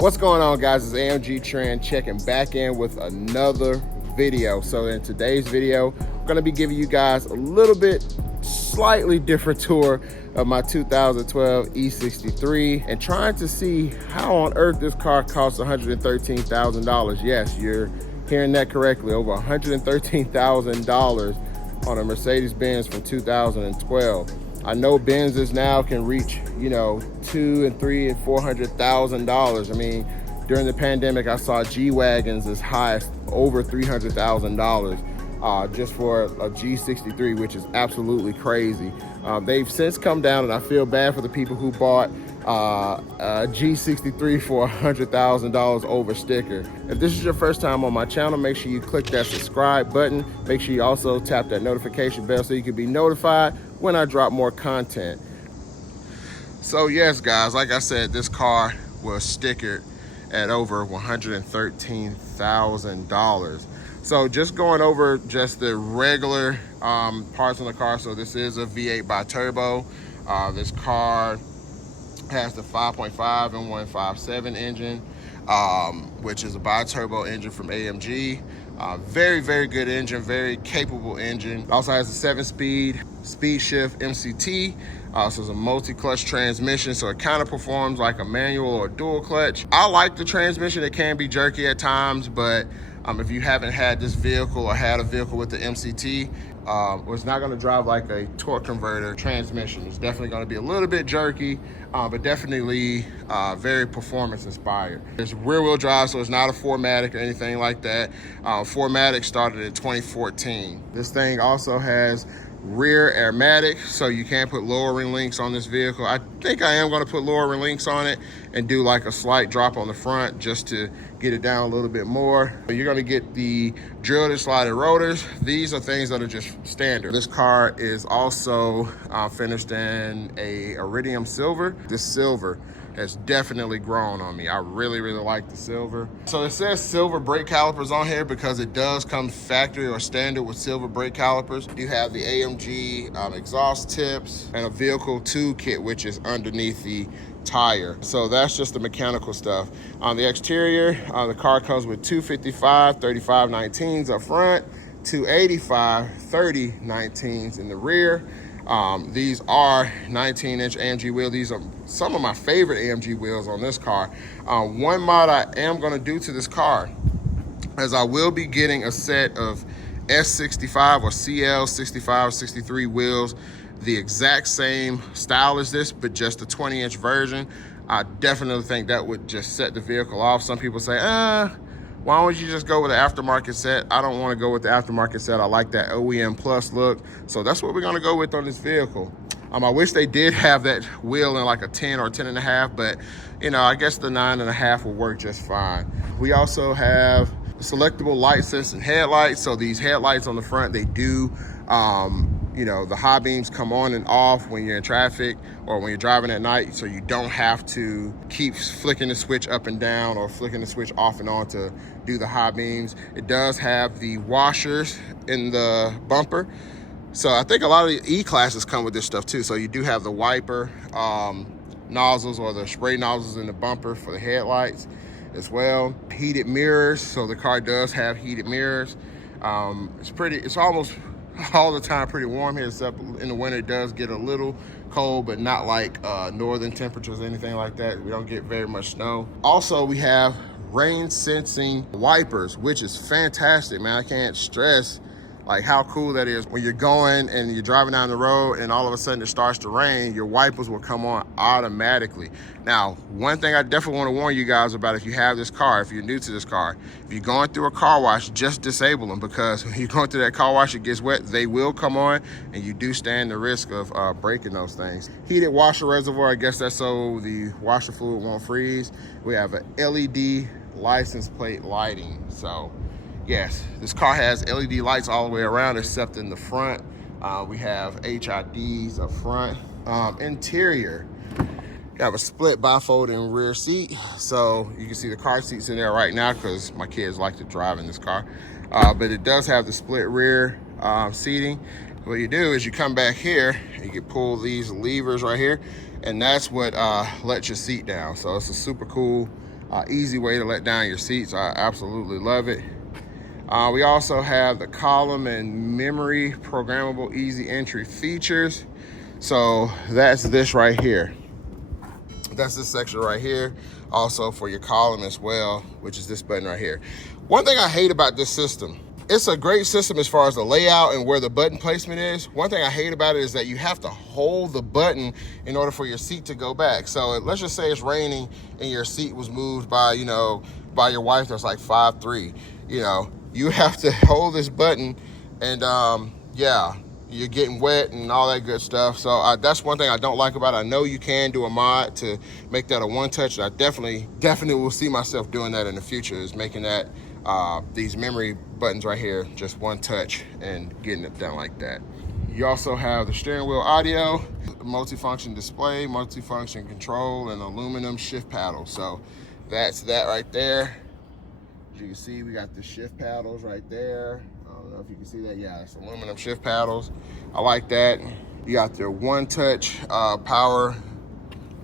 What's going on, guys? It's AMG Trend checking back in with another video. So in today's video, I'm going to be giving you guys a little bit slightly different tour of my 2012 E63 and trying to see how on earth this car costs $113,000. Yes, you're hearing that correctly, over $113,000 on a Mercedes-Benz from 2012. I know Benzes now can reach, you know, $200,000 and $300,000 and $400,000. I mean, during the pandemic, I saw G-Wagons as high as over $300,000 just for a G63, which is absolutely crazy. They've since come down, and I feel bad for the people who bought a G63 for $100,000 over sticker. If this is your first time on my channel, make sure you click that subscribe button. Make sure you also tap that notification bell so you can be notified when I drop more content. So yes, guys, like I said, this car was stickered at over $113,000. So just going over just the regular parts on the car. So this is a V8 bi-turbo. This car has the 5.5 and 1.57 engine, which is a bi-turbo engine from AMG. Very, very good engine, very capable engine. It also has a 7-speed speed shift MCT. So it's a multi-clutch transmission, so it kind of performs like a manual or a dual clutch. I like the transmission. It can be jerky at times, but if you haven't had this vehicle or had a vehicle with the MCT, it's not going to drive like a torque converter transmission. It's definitely going to be a little bit jerky, but definitely very performance inspired. It's rear-wheel drive, so it's not a 4MATIC or anything like that. 4MATIC started in 2014. This thing also has rear airmatic, so you can put lowering links on this vehicle. I think I am going to put lowering links on it and do like a slight drop on the front just to get it down a little bit more. You're going to get the drilled and slided rotors. These are things that are just standard. This car is also finished in a iridium silver. This silver has definitely grown on me. I really, really like the silver. So it says silver brake calipers on here because it does come factory or standard with silver brake calipers. You have the AMG exhaust tips and a vehicle tool kit, which is underneath the tire. So that's just the mechanical stuff. On the exterior, the car comes with 255 3519s up front, 285 3019s in the rear. These are 19-inch AMG wheels. These are some of my favorite AMG wheels on this car. One mod I am going to do to this car is I will be getting a set of S65 or CL65 or 63 wheels, the exact same style as this, but just a 20-inch version. I definitely think that would just set the vehicle off. Some people say, why don't you just go with the aftermarket set? I don't want to go with the aftermarket set. I like that OEM Plus look. So that's what we're going to go with on this vehicle. I wish they did have that wheel in like a 10 or 10 and a half, but you know, I guess the 9.5 will work just fine. We also have selectable light sensing headlights. So these headlights on the front, they do, you know, the high beams come on and off when you're in traffic or when you're driving at night, so you don't have to keep flicking the switch up and down or flicking the switch off and on to do the high beams. It does have the washers in the bumper. So I think a lot of the E-classes come with this stuff too. So you do have the wiper nozzles or the spray nozzles in the bumper for the headlights as well. Heated mirrors, so the car does have heated mirrors. It's almost all the time pretty warm here, except in the winter it does get a little cold, but not like northern temperatures or anything like that. We don't get very much snow. Also, we have rain sensing wipers, which is fantastic, man. I can't stress like how cool that is. When you're going and you're driving down the road and all of a sudden it starts to rain, your wipers will come on automatically. Now, one thing I definitely want to warn you guys about, if you have this car, if you're new to this car, if you're going through a car wash, just disable them, because when you're going through that car wash, it gets wet, they will come on and you do stand the risk of breaking those things. Heated washer reservoir, I guess that's so the washer fluid won't freeze. We have an LED license plate lighting. So yes, this car has LED lights all the way around except in the front. We have HIDs up front. Interior, you have a split bifolding rear seat. So you can see the car seats in there right now because my kids like to drive in this car. But it does have the split rear. seating. What you do is you come back here, you can pull these levers right here, and that's what lets your seat down. So it's a super cool, easy way to let down your seats. I absolutely love it. We also have the column and memory programmable easy entry features. So that's this right here. That's this section right here. Also for your column as well, which is this button right here. One thing I hate about this system, it's a great system as far as the layout and where the button placement is. One thing I hate about it is that you have to hold the button in order for your seat to go back. So let's just say it's raining and your seat was moved by, you know, by your wife that's like 5'3", you know, you have to hold this button and yeah, you're getting wet and all that good stuff. So that's one thing I don't like about it. I know you can do a mod to make that a one touch. I definitely will see myself doing that in the future, is making that these memory buttons right here just one touch and getting it done like that. You also have the steering wheel audio, multifunction display, multifunction control, and aluminum shift paddle. So that's that right there. As you can see, we got the shift paddles right there. I don't know if you can see that. Yeah, it's aluminum shift paddles. I like that. You got your one touch power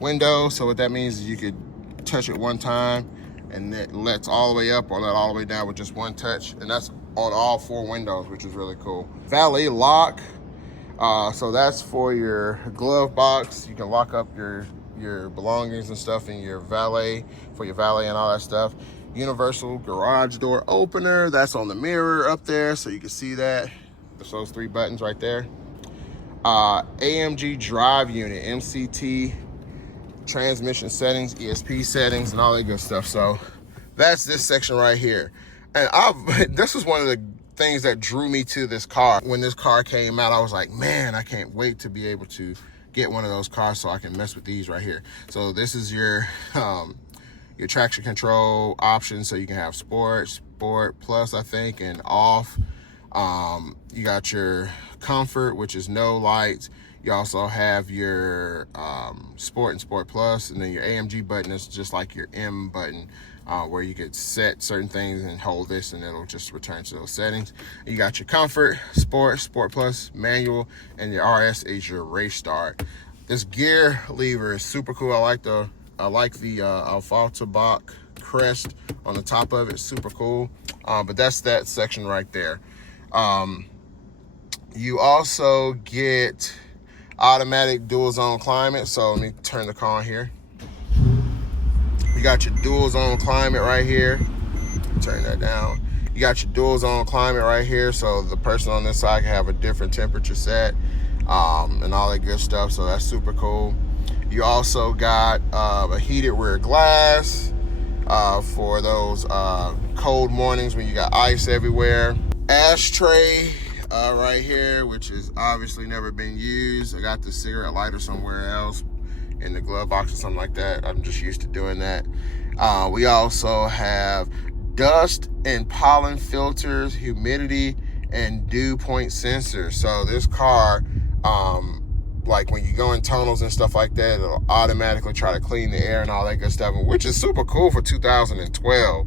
window. So what that means is you could touch it one time and it lets all the way up or let all the way down with just one touch. And that's on all 4 windows, which is really cool. Valet lock. So that's for your glove box. You can lock up your belongings and stuff in your valet, for your valet and all that stuff. Universal garage door opener, that's on the mirror up there, so you can see that. There's those 3 buttons right there. AMG drive unit, MCT, transmission settings, ESP settings, and all that good stuff. So that's this section right here. And this was one of the things that drew me to this car. When this car came out, I was like, man, I can't wait to be able to get one of those cars so I can mess with these right here. So this is your traction control options. So you can have sport plus, I think, and off. You got your comfort, which is no lights. You also have your sport and sport plus, and then your AMG button is just like your M button, where you could set certain things and hold this and it'll just return to those settings. You got your comfort, sport plus, manual, and your RS is your race start. This gear lever is super cool. I like the Alpha-Bach crest on the top of it, super cool. But that's that section right there. You also get automatic dual zone climate. So let me turn the car on here. You got your dual zone climate right here. Turn that down. You got your dual zone climate right here. So the person on this side can have a different temperature set, and all that good stuff. So that's super cool. You also got a heated rear glass for those cold mornings when you got ice everywhere. Ashtray right here, which is obviously never been used. I got the cigarette lighter somewhere else in the glove box or something like that. I'm just used to doing that. We also have dust and pollen filters, humidity, and dew point sensors. So this car, like when you go in tunnels and stuff like that, it'll automatically try to clean the air and all that good stuff, which is super cool for 2012.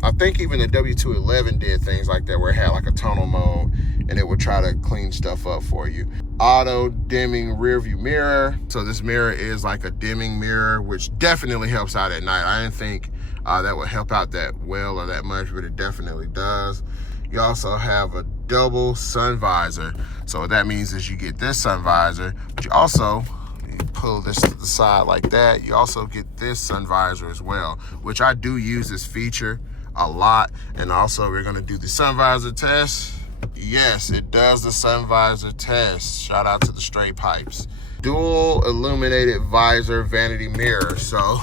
I think even the W211 did things like that, where it had like a tunnel mode and it would try to clean stuff up for you. Auto dimming rear view mirror. So this mirror is like a dimming mirror, which definitely helps out at night. I didn't think that would help out that well or that much, but it definitely does. You also have a double sun visor. So what that means is you get this sun visor, but you also, you pull this to the side like that, you also get this sun visor as well, which I do use this feature a lot. And also we're gonna do the sun visor test. Yes, it does the sun visor test. Shout out to the straight pipes. Dual illuminated visor vanity mirror. So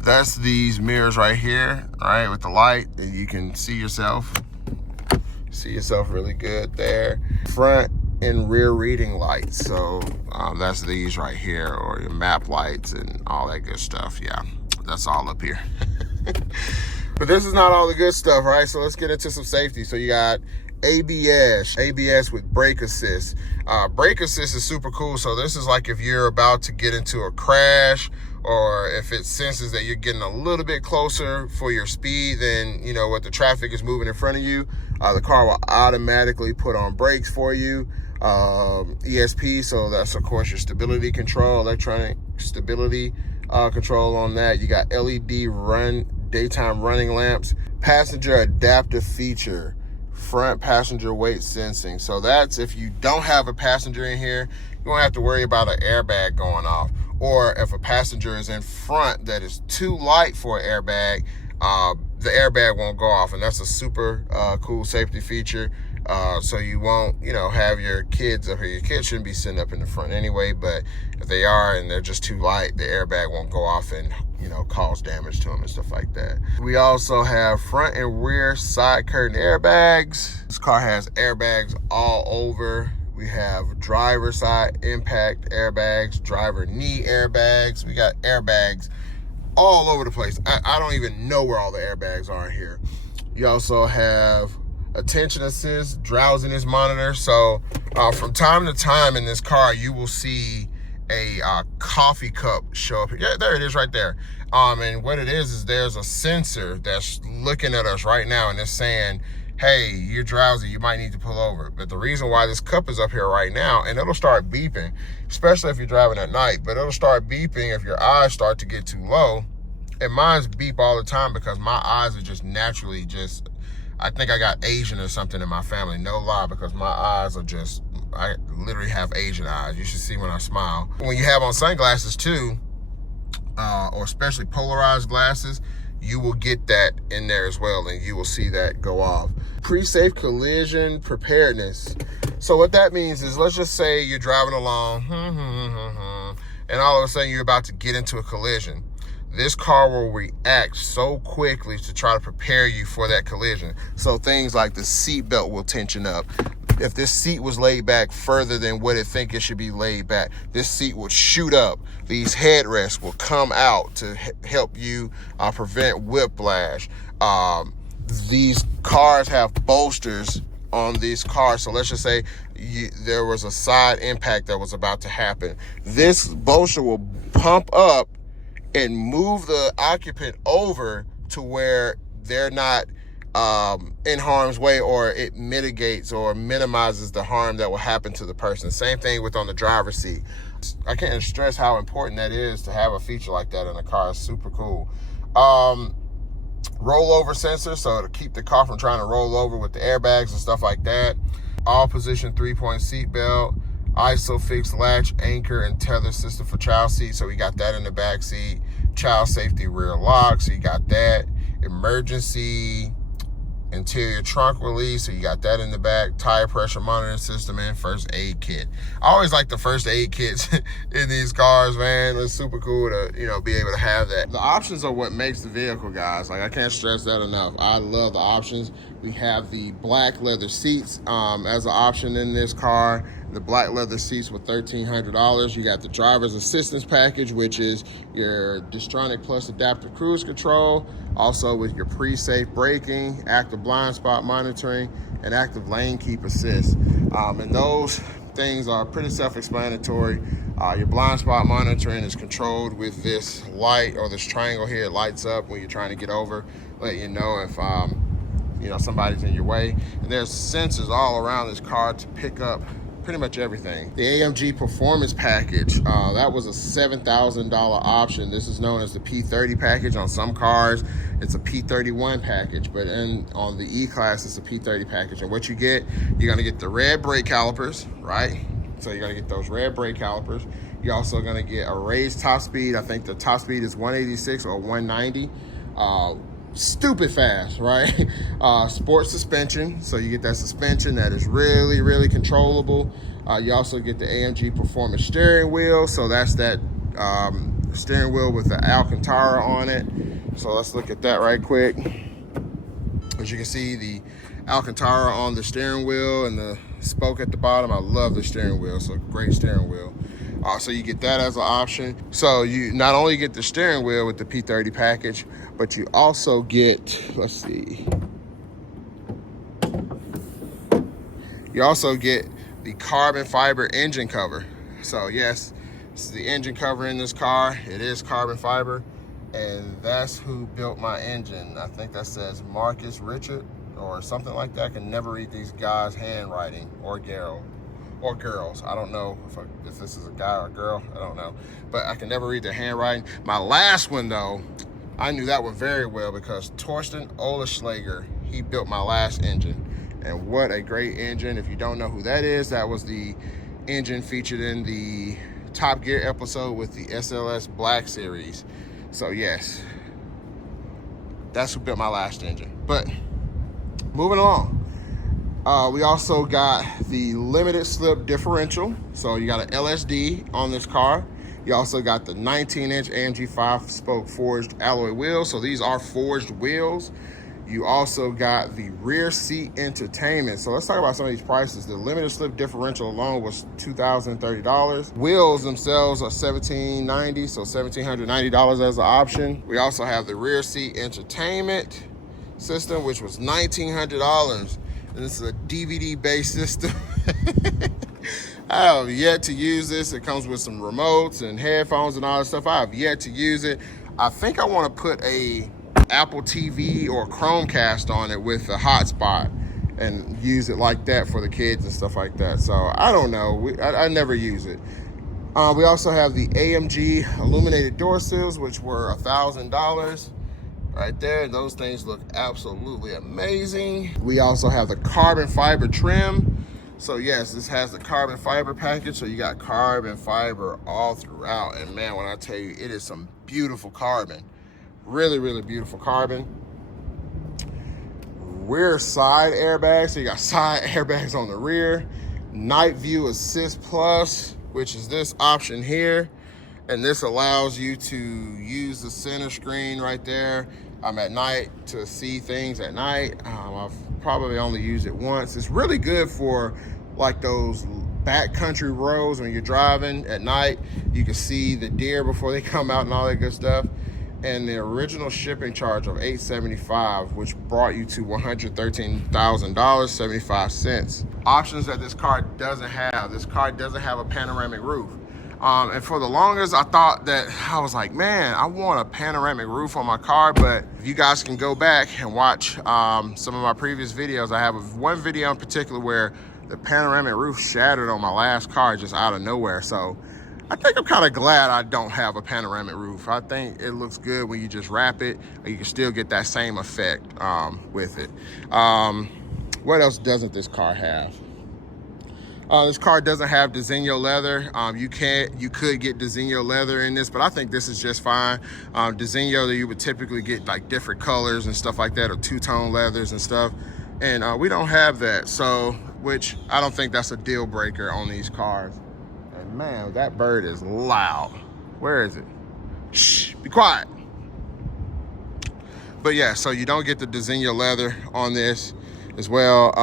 that's these mirrors right here, all right, with the light, and you can see yourself really good there. Front and rear reading lights. So that's these right here, or your map lights and all that good stuff. Yeah, that's all up here. But this is not all the good stuff, right? So let's get into some safety. So you got ABS with brake assist. Brake assist is super cool. So this is like if you're about to get into a crash, or if it senses that you're getting a little bit closer for your speed than, you know, what the traffic is moving in front of you, the car will automatically put on brakes for you. ESP, so that's of course your stability control, electronic stability control on that. You got LED daytime running lamps, passenger adaptive feature, front passenger weight sensing. So that's if you don't have a passenger in here, you won't have to worry about an airbag going off. Or if a passenger is in front that is too light for an airbag, the airbag won't go off. And that's a super cool safety feature. So you won't, you know, have your kids up here. Your kids shouldn't be sitting up in the front anyway, but if they are and they're just too light, the airbag won't go off and, you know, cause damage to them and stuff like that. We also have front and rear side curtain airbags. This car has airbags all over. We have driver side impact airbags, driver knee airbags. We got airbags all over the place. I don't even know where all the airbags are in here. You also have attention assist, drowsiness monitor. So from time to time in this car, you will see a coffee cup show up here. Yeah, there it is right there. And what it is there's a sensor that's looking at us right now and it's saying, hey, you're drowsy, you might need to pull over. But the reason why this cup is up here right now, and it'll start beeping, especially if you're driving at night, but it'll start beeping if your eyes start to get too low. And mine's beep all the time because my eyes are just naturally I think I got Asian or something in my family, no lie, because my eyes are I literally have Asian eyes. You should see when I smile. When you have on sunglasses too, or especially polarized glasses, you will get that in there as well, and you will see that go off. Pre-safe collision preparedness. So what that means is, let's just say you're driving along, and all of a sudden you're about to get into a collision. This car will react so quickly to try to prepare you for that collision. So things like the seat belt will tension up. If this seat was laid back further than what it think it should be laid back, this seat would shoot up. These headrests will come out to help you prevent whiplash. These cars have bolsters on these cars. So let's just say there was a side impact that was about to happen. This bolster will pump up and move the occupant over to where they're not in harm's way, or it mitigates or minimizes the harm that will happen to the person. Same thing with on the driver's seat. I can't stress how important that is to have a feature like that in a car. It's super cool. Rollover sensor, so to keep the car from trying to roll over with the airbags and stuff like that. All position 3-point seat belt. ISOFIX latch, anchor, and tether system for child seat. So we got that in the back seat. Child safety rear lock. So you got that. Emergency interior trunk release. So you got that in the back. Tire pressure monitoring system and first aid kit. I always like the first aid kits in these cars, man. It's super cool to, you know, be able to have that. The options are what makes the vehicle, guys. Like, I can't stress that enough. I love the options. We have the black leather seats as an option in this car. The black leather seats were $1,300. You got the driver's assistance package, which is your Distronic Plus adaptive cruise control, also with your pre-safe braking, active blind spot monitoring, and active lane keep assist. And those things are pretty self-explanatory. Your blind spot monitoring is controlled with this light, or this triangle here. It lights up when you're trying to get over, let you know if you know, somebody's in your way. And there's sensors all around this car to pick up pretty much everything. The AMG Performance Package, that was a $7,000 option. This is known as the P30 package. On some cars, it's a P31 package, but on the E-Class, it's a P30 package. And what you get, you're gonna get the red brake calipers, right? So you're gonna get those red brake calipers. You're also gonna get a raised top speed. I think the top speed is 186 or 190. Stupid fast, right? Sport suspension, so you get that suspension that is really, really controllable. You also get the AMG Performance steering wheel, so that's that steering wheel with the Alcantara on it. So let's look at that right quick. As you can see, the Alcantara on the steering wheel and the spoke at the bottom. I love the steering wheel, so great steering wheel. So you get that as an option. So you not only get the steering wheel with the P30 package, but you also get, let's see, you also get the carbon fiber engine cover. So yes, This is the engine cover in this car. It is carbon fiber, and that's who built my engine. I think that says Marcus Richard or something like that. I can never read these guys' handwriting, or girls. I don't know if this is a guy or a girl, I don't know. But I can never read their handwriting. My last one though, I knew that one very well because Torsten Oleschlager, he built my last engine. And what a great engine. If you don't know who that is, that was the engine featured in the Top Gear episode with the SLS Black Series. So yes, that's who built my last engine. But moving along. We also got the limited slip differential. So you got an LSD on this car. You also got the 19-inch AMG 5-spoke forged alloy wheels. So these are forged wheels. You also got the rear seat entertainment. So let's talk about some of these prices. The limited slip differential alone was $2,030. Wheels themselves are $1,790, so $1,790 as an option. We also have the rear seat entertainment system, which was $1,900. And this is a DVD-based system. I have yet to use this. It comes with some remotes and headphones and all that stuff. I have yet to use it. I think I want to put a Apple TV or Chromecast on it with a hotspot and use it like that for the kids and stuff like that. So I don't know. I never use it. We also have the AMG illuminated door sills, which were $1,000. Right there, those things look absolutely amazing. We also have the carbon fiber trim. So yes, this has the carbon fiber package. So you got carbon fiber all throughout. And man, when I tell you, it is some beautiful carbon. Really, really beautiful carbon. Rear side airbags. So you got side airbags on the rear. Night view assist plus, which is this option here. And this allows you to use the center screen right there at night to see things at night. I've probably only used it once. It's really good for like those backcountry roads when you're driving at night. You can see the deer before they come out and all that good stuff. And the original shipping charge of $875, which brought you to $113,000.75. Options that this car doesn't have. This car doesn't have a panoramic roof. And for the longest, I thought that, I was like, man, I want a panoramic roof on my car. But if you guys can go back and watch some of my previous videos, I have one video in particular where the panoramic roof shattered on my last car just out of nowhere. So I think I'm kind of glad I don't have a panoramic roof. I think it looks good when you just wrap it, or you can still get that same effect with it. What else doesn't this car have? This car doesn't have Designo leather. You could get Designo leather in this, but I think this is just fine. Designo, you would typically get like different colors and stuff like that, or two-tone leathers and stuff. And we don't have that, so, which I don't think that's a deal breaker on these cars. And man, that bird is loud. Where is it? Shh, be quiet. But yeah, so you don't get the Designo leather on this as well.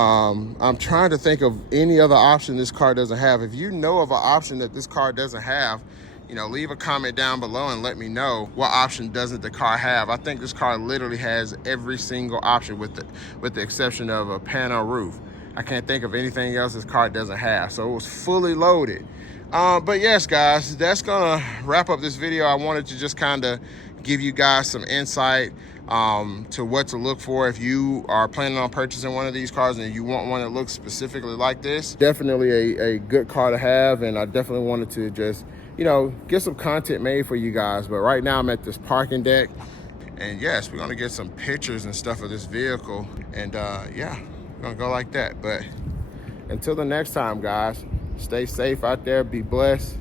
I'm trying to think of any other option this car doesn't have. If you know of an option that this car doesn't have, you know, leave a comment down below and let me know what option doesn't the car have. I think this car literally has every single option with the exception of a pano roof. I can't think of anything else this car doesn't have. So it was fully loaded. But yes, guys, that's gonna wrap up this video. I wanted to just kind of give you guys some insight to what to look for if you are planning on purchasing one of these cars and you want one that looks specifically like this. Definitely a good car to have, and I definitely wanted to just, you know, get some content made for you guys. But right now I'm at this parking deck, and yes, we're gonna get some pictures and stuff of this vehicle, and yeah, we're gonna go like that. But until the next time, guys, stay safe out there, be blessed,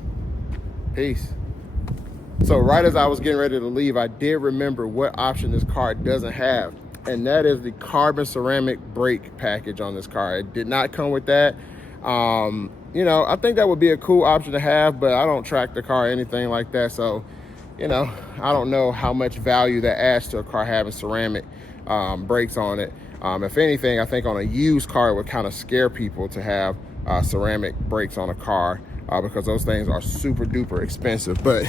peace. So right as I was getting ready to leave, I did remember what option this car doesn't have, and that is the carbon ceramic brake package on this car. It did not come with that. You know, I think that would be a cool option to have, but I don't track the car or anything like that. So, you know, I don't know how much value that adds to a car having ceramic brakes on it. If anything, I think on a used car, it would kind of scare people to have ceramic brakes on a car because those things are super duper expensive. But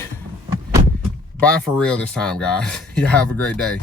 bye for real this time, guys. You have a great day.